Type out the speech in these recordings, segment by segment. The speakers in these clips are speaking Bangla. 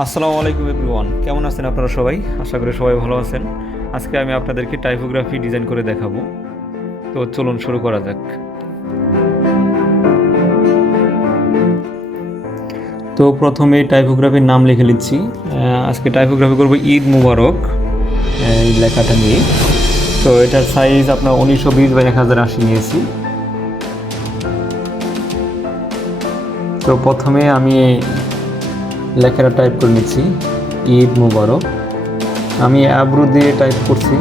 আসসালামু আলাইকুম এভরিওয়ান, কেমন আছেন আপনারা সবাই? আশা করি সবাই ভালো আছেন। আজকে আমি আপনাদেরকে টাইপোগ্রাফি ডিজাইন করে দেখাবো। তো চলুন শুরু করা যাক। তো প্রথমে টাইপোগ্রাফির নাম লিখে নিচ্ছি। আজকে টাইপোগ্রাফি করব ঈদ মুবারক এই লেখাটা নিয়ে। তো এটার সাইজ আপনার 1920x1080 নিয়েছি। তো প্রথমে আমি লেখাটা টাইপ করে নিচ্ছি, ঈদ মুবারক। আমি অ্যাব্রু দিয়ে টাইপ করছি,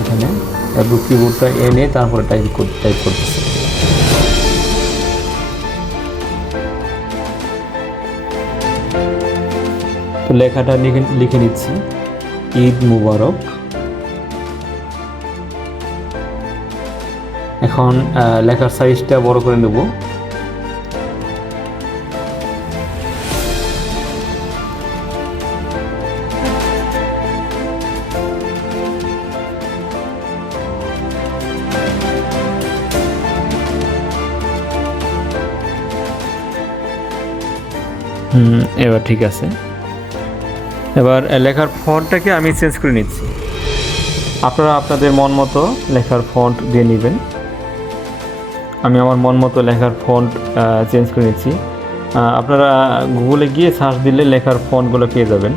এখানে অ্যাব্রু কিবোর্ডটা এনে তারপরে টাইপ করতেছি। তো লেখাটা লিখে নিচ্ছি, ঈদ মুবারক। এখন লেখার সাইজটা বড় করে নেব। এবার ঠিক আছে। এবার লেখার ফন্টটাকে আমি চেঞ্জ করে নিচ্ছি। আপনারা আপনাদের মন মতো লেখার ফন্ট দিয়ে নেবেন। আমি আমার মন মতো লেখার ফন্ট চেঞ্জ করে নিচ্ছি। আপনারা গুগলে গিয়ে সার্চ দিলে লেখার ফন্টগুলো পেয়ে যাবেন।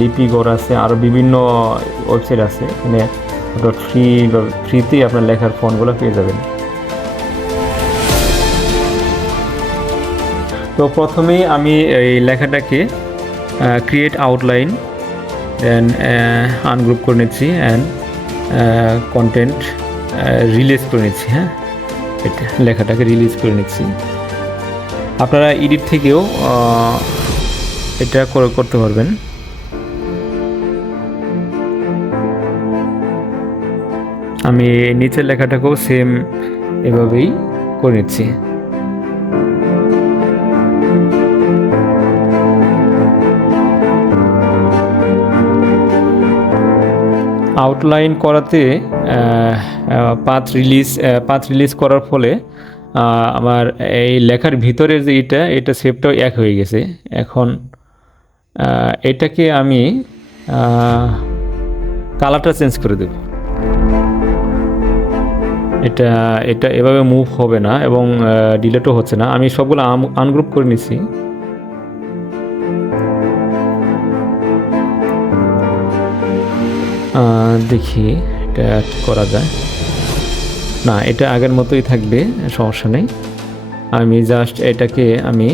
লিপিগড় আছে, আরও বিভিন্ন ওয়েবসাইট আছে, এখানে আপনার ফ্রিতেই আপনার লেখার ফন্টগুলো পেয়ে যাবেন। তো প্রথমেই আমি এই লেখাটাকে ক্রিয়েট আউটলাইন দেন আনগ্রুপ করে নিচ্ছি অ্যান্ড কন্টেন্ট রিলিজ করে নিচ্ছি। হ্যাঁ, এটা লেখাটাকে রিলিজ করে নিচ্ছি। আপনারা এডিট থেকেও এটা করতে পারবেন। আমি নিচের লেখাটাকেও সেম এভাবেই করে নিচ্ছি। আউটলাইন করাতে পাথ রিলিজ করার ফলে আমার এই লেখার ভিতরের যে এটা শেপটাও এক হয়ে গেছে। এখন এটাকে আমি কালারটা চেঞ্জ করে দেব। এটা এটা এভাবে মুভ হবে না এবং ডিলেটও হচ্ছে না। আমি সবগুলো আনগ্রুপ করে নিছি। দেখি এটা করা যায় না, এটা আগের মতোই থাকবে, সমস্যা নেই। আমি জাস্ট এটাকে আমি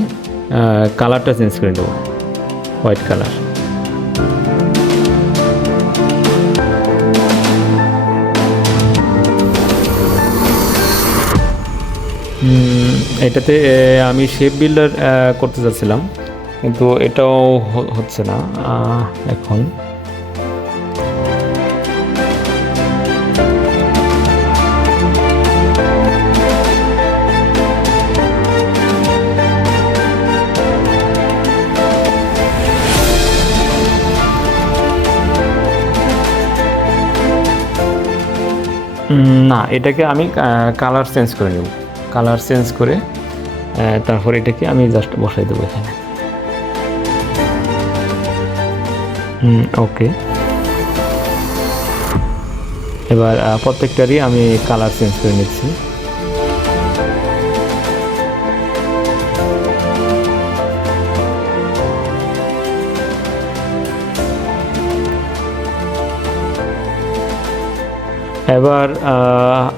কালারটা চেঞ্জ করে দেবো, হোয়াইট কালার। এটাতে আমি শেপ বিল্ডার করতে চাচ্ছিলাম, কিন্তু এটাও হচ্ছে না এখন। না, এটাকে আমি কালার চেঞ্জ করে নেব। কালার চেঞ্জ করে তারপর এটাকে আমি জাস্ট বসাই দেবো এখানে। ওকে। এবার প্রত্যেকটারই আমি কালার চেঞ্জ করে নিচ্ছি। এবার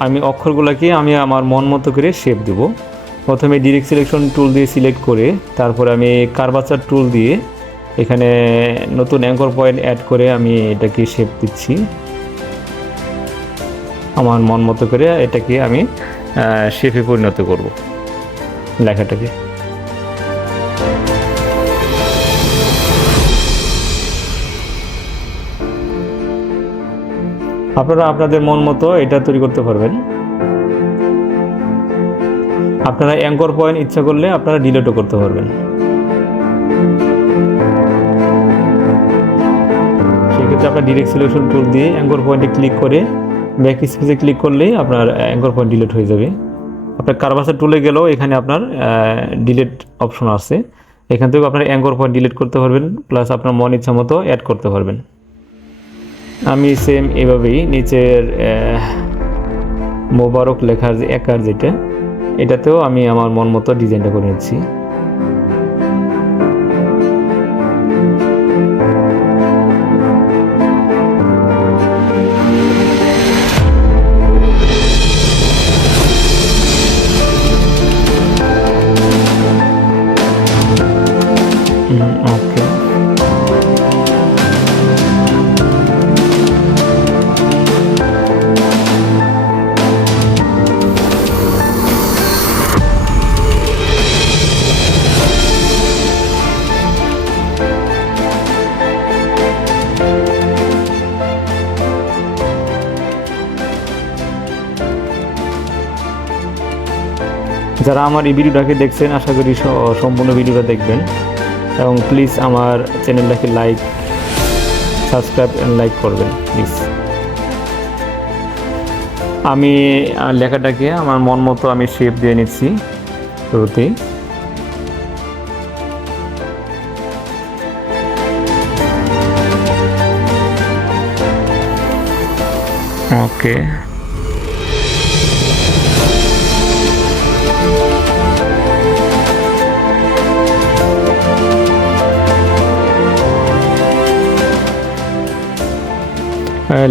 আমি অক্ষরগুলোকে আমি আমার মন মতো করে শেপ দেব। প্রথমে ডিরেক্ট সিলেকশন টুল দিয়ে সিলেক্ট করে তারপরে আমি কার্ভাচার টুল দিয়ে এখানে নতুন অ্যাঙ্কর পয়েন্ট অ্যাড করে আমি এটাকে শেপ দিচ্ছি আমার মন মতো করে। এটাকে আমি শেপে পরিণত করব লেখাটাকে। আপনারা আপনাদের মন মতো এটা তৈরি করতে পারবেন। আপনারা অ্যাঙ্কর পয়েন্ট ইচ্ছা করলে আপনারা ডিলিটও করতে পারবেন। সেক্ষেত্রে আপনার ডিরেক্ট সিলেকশন টুল দিয়ে অ্যাঙ্কর পয়েন্টে ক্লিক করে ব্যাক স্পেসে ক্লিক করলেই আপনার অ্যাঙ্কর পয়েন্ট ডিলিট হয়ে যাবে। আপনার কার্ভাচার টুলে গেলেও এখানে আপনার ডিলিট অপশন আছে, এখান থেকে আপনার অ্যাঙ্কর পয়েন্ট ডিলিট করতে পারবেন, প্লাস আপনার মন ইচ্ছা মতো অ্যাড করতে পারবেন। আমি সেম এভাবেই নিচের মোবারক লেখার যে একার যেটা, এটাতেও আমি আমার মন মতো ডিজাইনটা করে নিচ্ছি। ওকে, যারা আমার এই ভিডিওটাকে দেখছেন আশা করি সম্পূর্ণ ভিডিওটা দেখবেন, এবং প্লিজ আমার চ্যানেলটাকে সাবস্ক্রাইব অ্যান্ড লাইক করবেন প্লিজ। আমি লেখাটাকে আমার মন মতো আমি শেপ দিয়ে নিচ্ছি শুরুতেই। ওকে,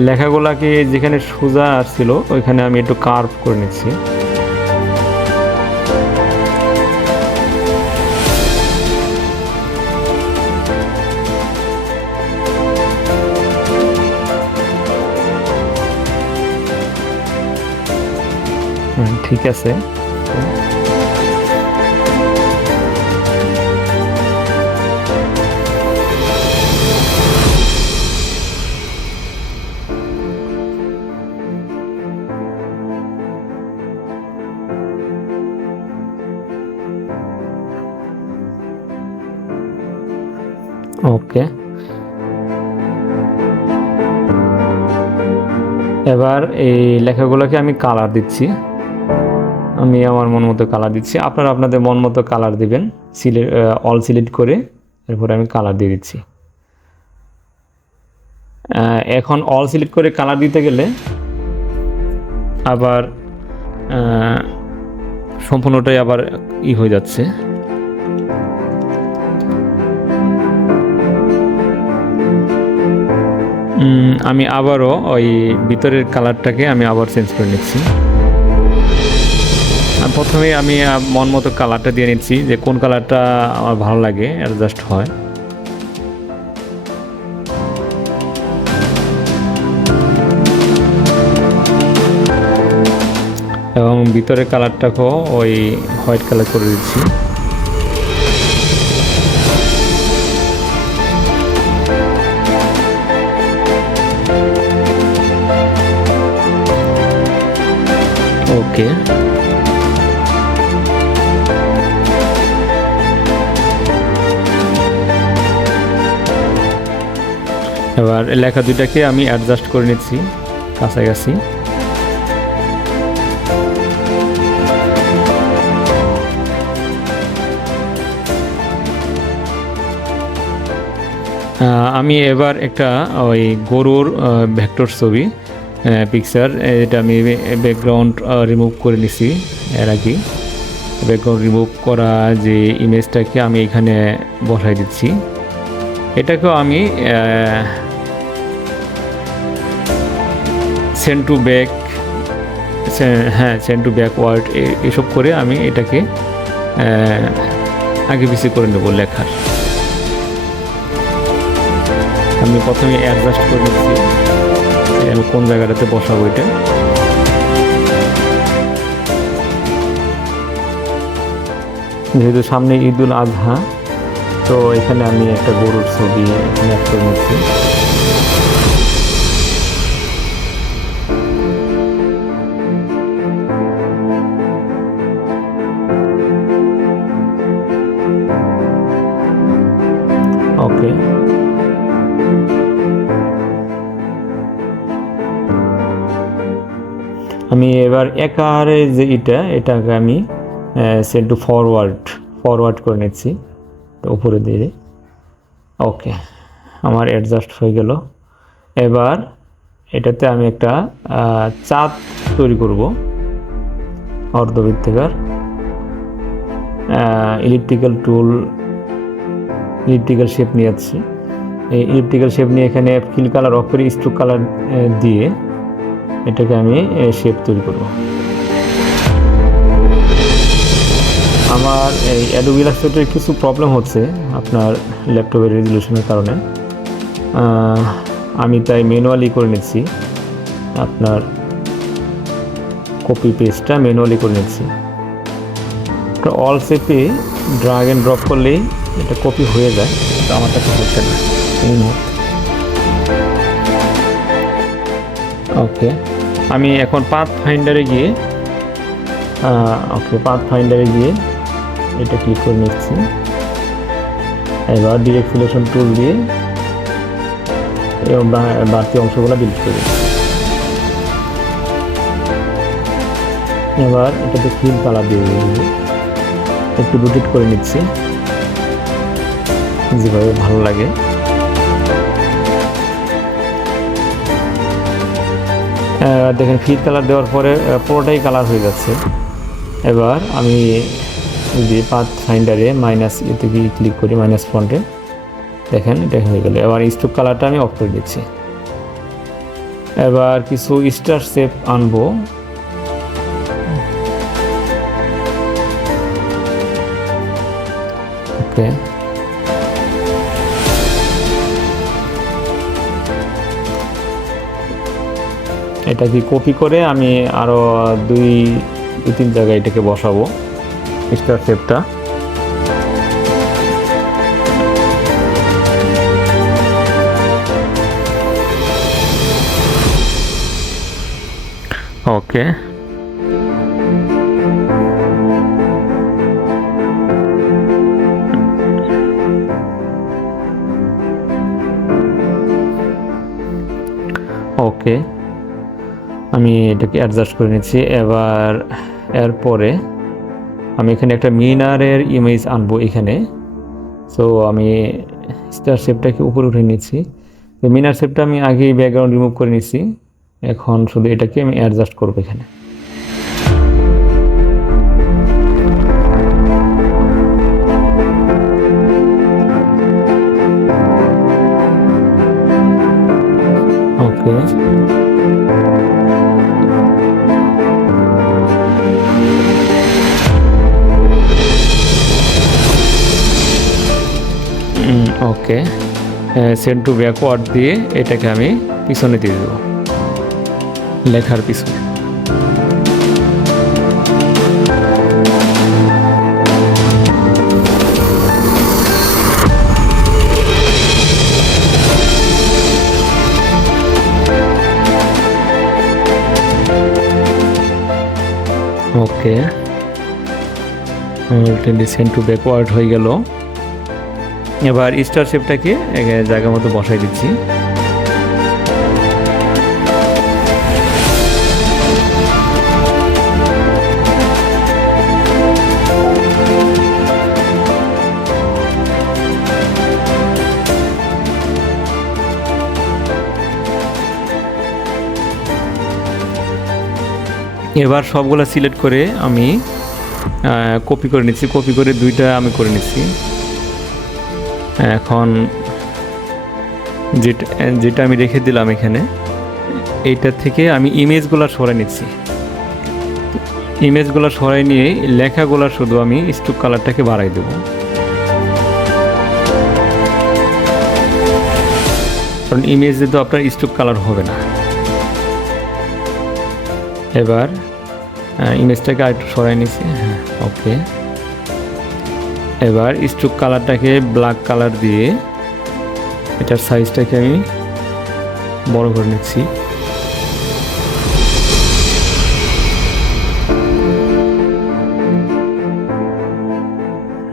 লেখাগুলাকে যেখানে সোজা আসছিল ওইখানে আমি একটু কার্ভ করে নিচ্ছি। ঠিক আছে, ওকে। এবার এই লেখাগুলোকে আমি কালার দিচ্ছি, আমি আমার মন মতো কালার দিচ্ছি। আপনারা আপনাদের মন মতো কালার দিবেন, অল সিলেক্ট করে এরপরে আমি কালার দিয়ে দিচ্ছি। এখন অল সিলেক্ট করে কালার দিতে গেলে আবার সম্পূর্ণটাই আবার হয়ে যাচ্ছে। আমি আবারও ওই ভিতরের কালারটাকে আমি আবার চেঞ্জ করে নিচ্ছি। প্রথমে আমি মন মতো কালারটা দিয়ে নিচ্ছি, যে কোন কালারটা আমার ভালো লাগে অ্যাডজাস্ট হয়। এবং ভিতরের কালারটাকেও ওই হোয়াইট কালার করে দিচ্ছি। ওকে, এবার লেখা দুইটাকে আমি অ্যাডজাস্ট করে নিচ্ছি কাছাকাছি। আমি এবার একটা ওই গরুর ভেক্টর ছবি পিকচার, এটা আমি ব্যাকগ্রাউন্ড রিমুভ করে নিছি এর আগে। ব্যাকগ্রাউন্ড রিমুভ করা যে ইমেজটাকে আমি এখানে বসাই দিচ্ছি। এটাকেও আমি send to back, send to backward এসব করে আমি এটাকে আগে পিছিয়ে করে নেব লেখার। আমি প্রথমে অ্যাডজাস্ট করে নিচ্ছি আমি কোন জায়গাটাতে বসাবো এটা। যেহেতু সামনে ঈদুল আজহা, তো এখানে আমি একটা গরুর ছবি অ্যাড করে নিচ্ছি। ওকে, আমি এবার একারে যে এটাকে আমি সেন্ড টু ফরওয়ার্ড করে নিচ্ছি। উপরে দিয়ে দিই। ওকে, আমার অ্যাডজাস্ট হয়ে গেল। এবার এটাতে আমি একটা চাঁদ তৈরি করব অর্ধবৃত্তাকার। ইলিপ্টিক্যাল শেপ নিয়ে যাচ্ছি। এই ইলিপ্টিক্যাল শেপ নিয়ে এখানে ফিল কালার অফ করে স্ট্রোক কালার দিয়ে এটাকে আমি শেপ তৈরি করব। আমার এই অ্যাডোবি ইলাস্ট্রেটরে কিছু প্রবলেম হচ্ছে আপনার ল্যাপটপের রেজলিউশনের কারণে। আমি তাই ম্যানুয়ালি করে নিচ্ছি, আপনার কপি পেস্টটা ম্যানুয়ালি করে নিচ্ছি। অল শেপে ড্রাগ অ্যান্ড ড্রপ করলেই এটা কপি হয়ে যায়, তো আমার কাছে হচ্ছে না এই মুহূর্তে। ওকে, আমি এখন পাথ ফাইন্ডারে গিয়ে এটা ক্লিক করে নিচ্ছি। এবার ডিরেক্ট সিলেকশন টুল দিয়ে এবং বাড়তি অংশগুলো ডিলিট করে দিচ্ছি। এবার এটাতে ফিল কালার দিয়ে একটু রোটেট করে নিচ্ছি যেভাবে ভালো লাগে। দেখেন ফিল কালার দেওয়ার পরে পুরোটাই কালার হয়ে যাচ্ছে। এবার আমি যদি পাথ ফাইন্ডারে মাইনাস এতে গিয়ে ক্লিক করি, মাইনাস ফন্টে, দেখেন এটা হয়ে গেল। এবার স্ট্রোক কালারটা আমি অফ করে দিচ্ছি। এবার কিছু স্টার শেপ আনবো। ওকে, এটাকে কপি করে আমি আরও দুই তিন জায়গায় এটাকে বসাবো স্টার শেপটা। ওকে, ওকে, আমি এটাকে অ্যাডজাস্ট করে নিচ্ছি। এবার এরপরে আমি এখানে একটা মিনারের ইমেজ আনবো এখানে। সো আমি স্টার শেপটাকে উপরে উঠে নিচ্ছি। তো মিনার শেপটা আমি আগেই ব্যাকগ্রাউন্ড রিমুভ করে নিচ্ছি, এখন শুধু এটাকে আমি অ্যাডজাস্ট করবো এখানে। ওকে, ওকে, সেন্ড টু ব্যাকওয়ার্ড দিয়ে এটাকে আমি পিছনে দিয়ে দেবো, লেখার পিছনে। ওকে, অলরেডি সেন্ড টু ব্যাকওয়ার্ড হয়ে গেল। এবার স্টার শেপটাকে জায়গা মতো বসাই দিচ্ছি। এবার সবগুলো সিলেক্ট করে আমি কপি করে নিচ্ছি, কপি করে দুইটা আমি করে নিচ্ছি। এখন যেটা আমি রেখে দিলাম এখানে, এইটা থেকে আমি ইমেজগুলো সরাই নিচ্ছি। ইমেজগুলো সরাই নিয়ে লেখাগুলো শুধু আমি স্ট্রোক কালারটাকে বাড়াই দেব, কারণ ইমেজে তো আপনার স্ট্রোক কালার হবে না। এবার ইমেজটাকে আরেকটু সরাই নিচ্ছি। হ্যাঁ, ওকে, এবার স্ট্রোক কালারটাকে ব্ল্যাক কালার দিয়ে এটার সাইজটাকে আমি বড় করে নিচ্ছি।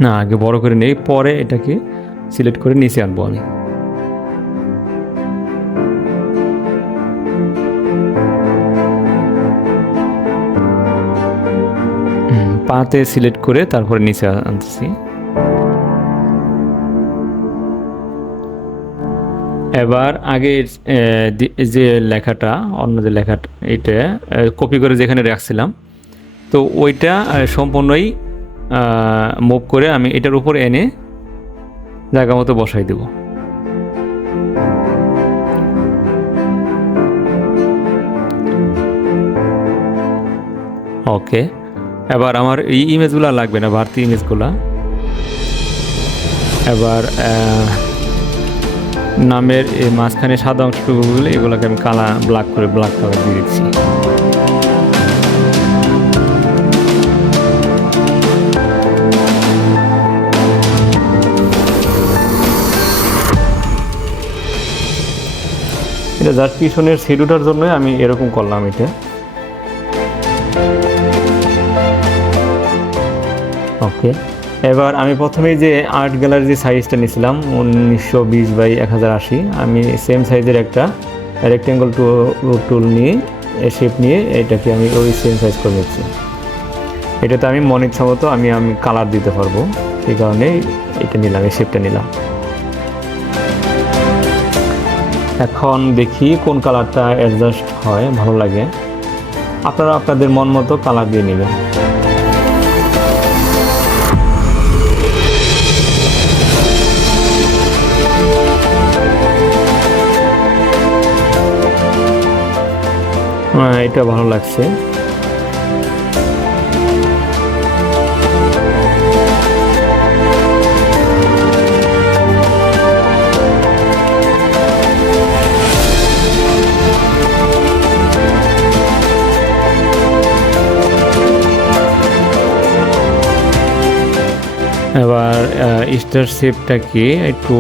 না, আগে বড় করে নেই, পরে এটাকে সিলেক্ট করে নিচে আনবো আমি। পাতে সিলেক্ট করে তারপরে নিচে আনতেছি। এবার আগের যে লেখাটা, অন্য যে লেখাটা, এটা কপি করে যেখানে রাখছিলাম, তো ওইটা সম্পূর্ণই মুভ করে আমি এটার উপর এনে জায়গা মতো বসাই দেব। ওকে, এবার আমার এই ইমেজগুলো লাগবে না, বাড়তি ইমেজগুলো। এবার নামের এই মাঝখানে সাদা অংশটুকুগুলো, এগুলোকে আমি ব্ল্যাক কালার দিয়ে দিচ্ছি। এটা জাস্ট পিছনের সিডুটার জন্যই আমি এরকম করলাম এটা। ওকে, এবার আমি প্রথমেই যে আর্ট গ্যালারির যে সাইজটা নিয়েছিলাম 1920x1080, আমি সেম সাইজের একটা রেক্টেঙ্গল টুল নিয়ে শেপ নিয়ে এটাকে আমি ওই সেম সাইজ করে নিচ্ছি। এটাতে আমি মন ইচ্ছা মতো আমি কালার দিতে পারবো, সেই কারণে এটা নিলাম, এই শেপটা নিলাম। এখন দেখি কোন কালারটা অ্যাডজাস্ট হয়, ভালো লাগে। আপনারা আপনাদের মন মতো কালার দিয়ে নেবেন। এটা ভালো লাগছে। এবার স্টার শেপটাকে একটু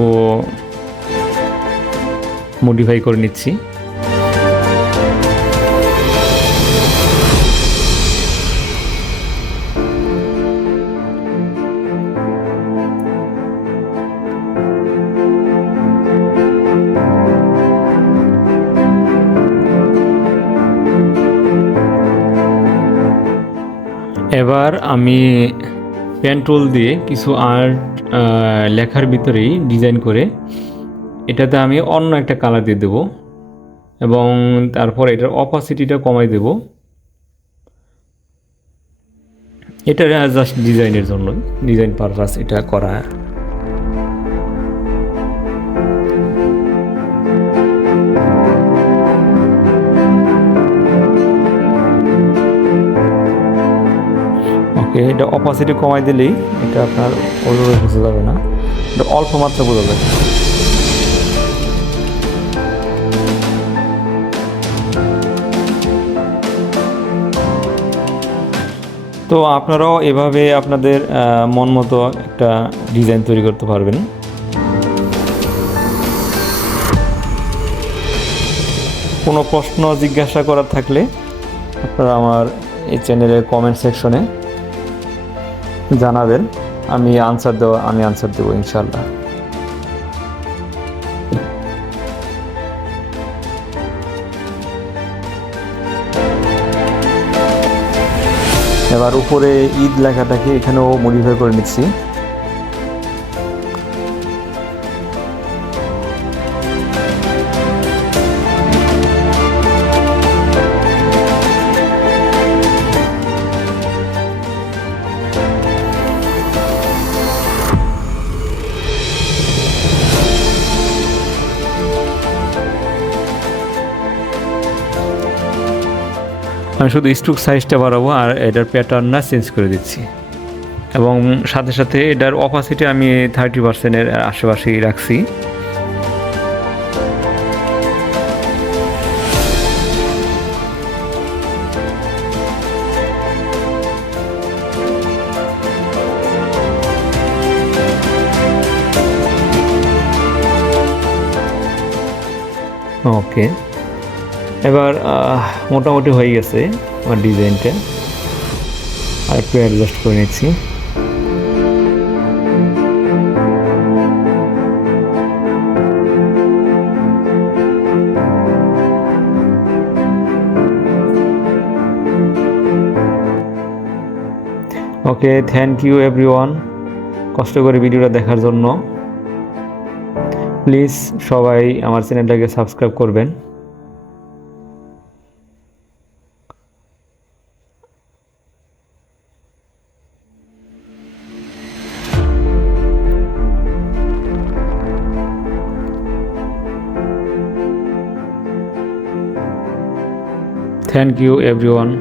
মডিফাই করে নিচ্ছি। এবার আমি পেন টুল দিয়ে কিছু আর্ট লেখার ভিতরেই ডিজাইন করে এটাতে আমি অন্য একটা কালার দিয়ে দেবো, এবং তারপর এটার অপাসিটিটা কমাই দেব। এটা জাস্ট ডিজাইনের জন্য, ডিজাইন পারপাস এটা করা। ওকে, এটা অপাসিটি কমাই দিলেই এটা আপনার ওইভাবে বোঝা যাবে না, এটা অল্প মাত্রা বোঝা যাবে। তো আপনারাও এভাবে আপনাদের মন মতো একটা ডিজাইন তৈরি করতে পারবেন। কোনো প্রশ্ন জিজ্ঞাসা করার থাকলে আপনারা আমার এই চ্যানেলের কমেন্ট সেকশনে জানাবেন, আমি আনসার দেবো ইনশাল্লাহ। এবার উপরে ঈদ লেখাটাকে এখানেও মডিফাই করে নিচ্ছি। আমি শুধু স্ট্রোক সাইজটা বাড়াবো আর এটার প্যাটার্নটা চেঞ্জ করে দিচ্ছি, এবং সাথে সাথে এটার অপাসিটি আমি 30%-এর আশেপাশেই রাখছি। ওকে, এবার মোটামুটি হয়ে গেছে আমার ডিজাইনটা, আর একটু অ্যাডজাস্ট করে নিচ্ছি। ওকে, থ্যাংক ইউ এভরিওয়ান কষ্ট করে ভিডিওটা দেখার জন্য। প্লিজ সবাই আমার চ্যানেলটাকে সাবস্ক্রাইব করবেন। Thank you everyone.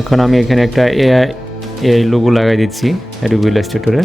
এখন আমি এখানে একটা এআই লোগো লাগাই দিচ্ছি অ্যাডোবি ইলাস্ট্রেটরে।